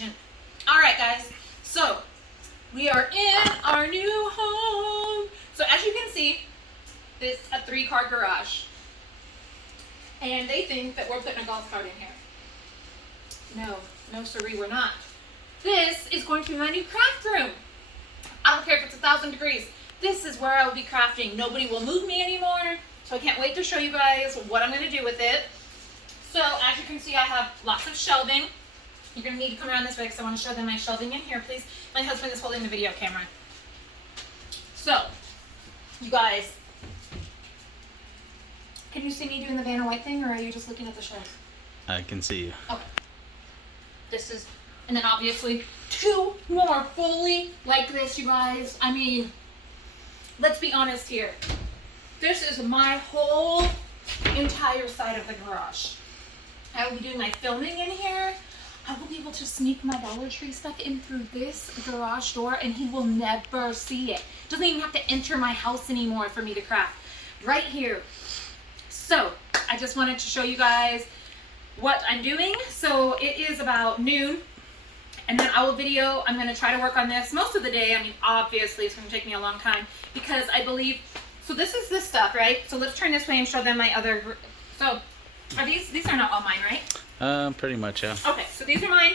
action. All right, guys. So we are in our new home. So as you can see, this is a 3-car garage. And they think that we're putting a golf cart in here. No siree, we're not. This is going to be my new craft room. I don't care if it's 1,000 degrees. This is where I will be crafting. Nobody will move me anymore. So I can't wait to show you guys what I'm going to do with it. So as you can see, I have lots of shelving. You're going to need to come around this way because I want to show them my shelving in here, please. My husband is holding the video camera. So, you guys, can you see me doing the Vanna White thing, or are you just looking at the shelves? I can see you. Okay. This is, and then obviously 2 more fully like this, you guys. I mean, let's be honest here. This is my whole entire side of the garage. I will be doing my filming in here. I will be able to sneak my Dollar Tree stuff in through this garage door and he will never see it. Doesn't even have to enter my house anymore for me to craft. Right here. So, I just wanted to show you guys what I'm doing. So, it is about noon. And then I will video, I'm going to try to work on this most of the day. I mean, obviously, it's going to take me a long time because I believe, so this is this stuff, right? So, let's turn this way and show them my other, so, are these are not all mine, right? Pretty much, yeah. Okay, so these are mine.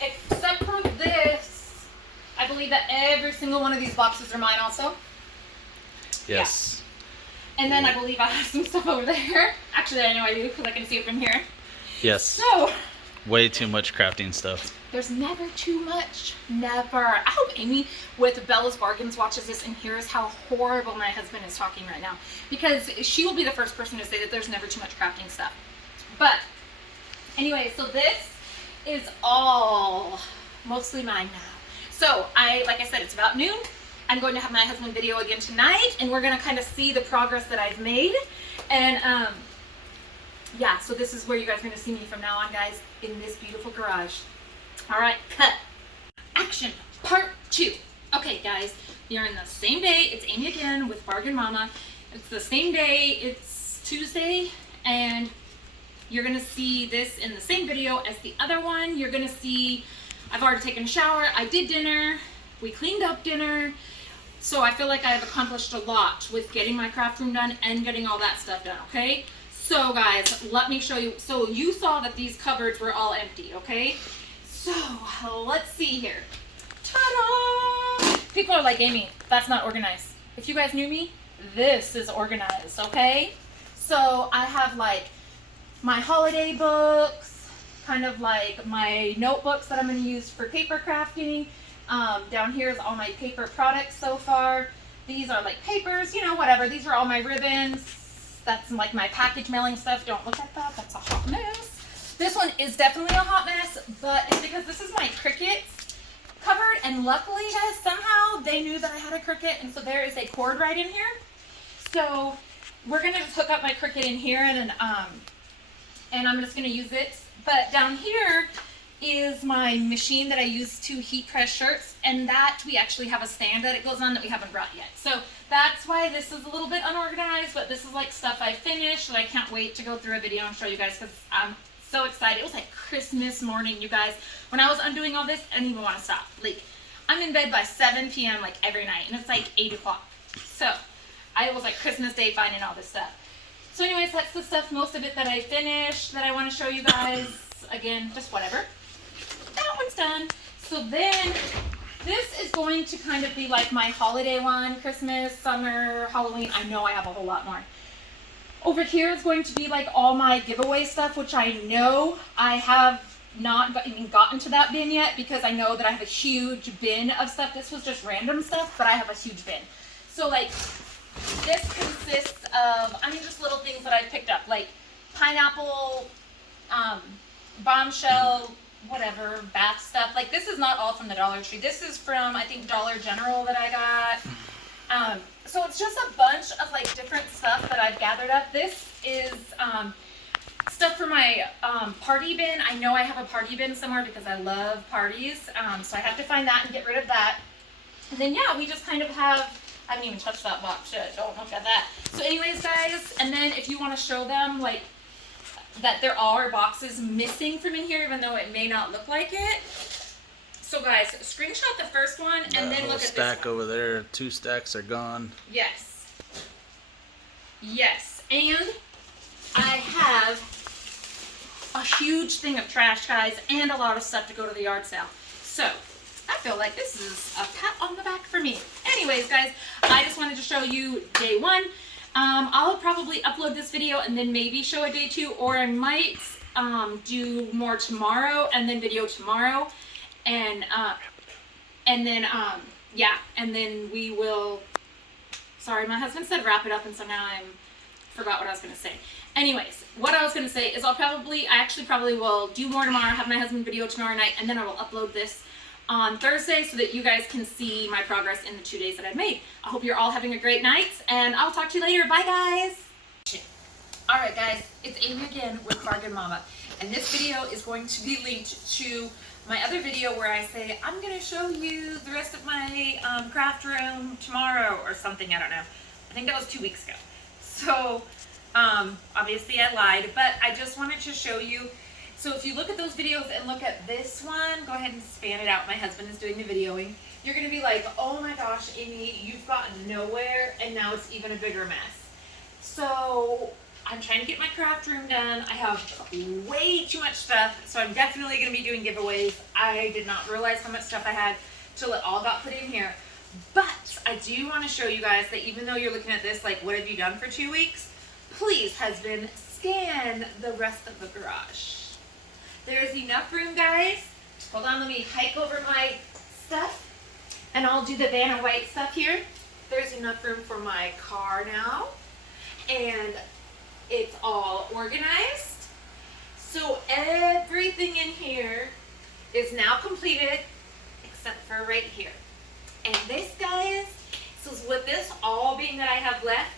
Except for this, I believe that every single one of these boxes are mine also. Yes. Yeah. And then I believe I have some stuff over there. Actually, I know I do because I can see it from here. Yes. So, way too much crafting stuff. there's never too much. Never. I hope Amy with Bella's Bargains watches this and hears how horrible my husband is talking right now. Because she will be the first person to say that there's never too much crafting stuff. But, anyway, so this is all mostly mine now. So, like I said, it's about noon. I'm going to have my husband video again tonight. And we're going to kind of see the progress that I've made. And, yeah, so this is where you guys are going to see me from now on, guys, in this beautiful garage. All right, cut. Action, part 2. Okay, guys, you're in the same day. It's Amy again with Bargain Mama. It's the same day. It's Tuesday, and you're going to see this in the same video as the other one. You're going to see I've already taken a shower. I did dinner. We cleaned up dinner. So I feel like I have accomplished a lot with getting my craft room done and getting all that stuff done, okay? So, guys, let me show you. So you saw that these cupboards were all empty, okay? So, let's see here. Ta-da! People are like, Amy, that's not organized. If you guys knew me, this is organized, okay? So, I have, like, my holiday books, kind of like my notebooks that I'm going to use for paper crafting. Down here is all my paper products so far. These are, like, papers, you know, whatever. These are all my ribbons. That's like my package mailing stuff. Don't look at that. That's a hot mess. This one is definitely a hot mess, but it's because this is my Cricuts cupboard, and luckily, guys, somehow they knew that I had a Cricut, and so there is a cord right in here. So we're gonna just hook up my Cricut in here, and I'm just gonna use it. But down here is my machine that I use to heat press shirts, and that we actually have a stand that it goes on that we haven't brought yet. So that's why this is a little bit unorganized, but this is like stuff I finished that I can't wait to go through a video and show you guys because I'm so excited. It was like Christmas morning, you guys. When I was undoing all this, I didn't even want to stop. Like, I'm in bed by 7 p.m. like every night, and it's like 8 o'clock. So I was like Christmas Day finding all this stuff. So anyways, that's the stuff, most of it that I finished that I want to show you guys. Again, just whatever. That one's done. So then this is going to kind of be like my holiday one, Christmas, summer, Halloween. I know I have a whole lot more. Over here is going to be like all my giveaway stuff, which I know I have not even gotten to that bin yet because I know that I have a huge bin of stuff. This was just random stuff, but I have a huge bin. So like this consists of, I mean, just little things that I picked up, like pineapple, bombshell, whatever, bath stuff. Like, this is not all from the Dollar Tree. This is from, I think, Dollar General that I got. So it's just a bunch of, like, different stuff that I've gathered up. This is stuff for my party bin. I know I have a party bin somewhere because I love parties. So I have to find that and get rid of that. And then, yeah, we just kind of have, I haven't even touched that box yet. Don't look at that. So anyways, guys, and then if you want to show them, like, that there are boxes missing from in here, even though it may not look like it. So guys, screenshot the first one and then look at this stack one. over there. 2 stacks are gone. Yes. Yes. And I have a huge thing of trash, guys, and a lot of stuff to go to the yard sale. So I feel like this is a pat on the back for me. Anyways, guys, I just wanted to show you day 1. I'll probably upload this video and then maybe show a day 2, or I might do more tomorrow and then video tomorrow, and then yeah, and then we will. Sorry, my husband said wrap it up, and so now I forgot what I was going to say. Anyways, what I was going to say is I actually probably will do more tomorrow, have my husband video tomorrow night, and then I will upload this on Thursday so that you guys can see my progress in the 2 days that I've made. I hope you're all having a great night, and I'll talk to you later. Bye, guys. Alright, guys, it's Amy again with Bargain Mama, and this video is going to be linked to my other video where I say I'm going to show you the rest of my craft room tomorrow or something. I don't know. I think that was 2 weeks ago. So, obviously I lied, but I just wanted to show you. So if you look at those videos and look at this one, go ahead and span it out. My husband is doing the videoing. You're going to be like, oh my gosh, Amy, you've gotten nowhere, and now it's even a bigger mess. So I'm trying to get my craft room done. I have way too much stuff, so I'm definitely going to be doing giveaways. I did not realize how much stuff I had till it all got put in here. But I do want to show you guys that even though you're looking at this like, what have you done for 2 weeks? Please, husband, scan the rest of the garage. There's enough room, guys. Hold on, let me hike over my stuff, and I'll do the Vanna White stuff here. There's enough room for my car now, and it's all organized. So everything in here is now completed, except for right here. And this, guys, so with this all being that I have left,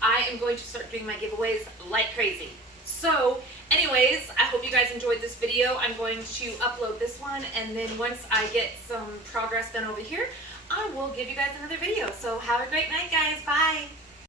I am going to start doing my giveaways like crazy. So anyways, I hope you guys enjoyed this video. I'm going to upload this one, and then once I get some progress done over here, I will give you guys another video. So have a great night, guys. Bye.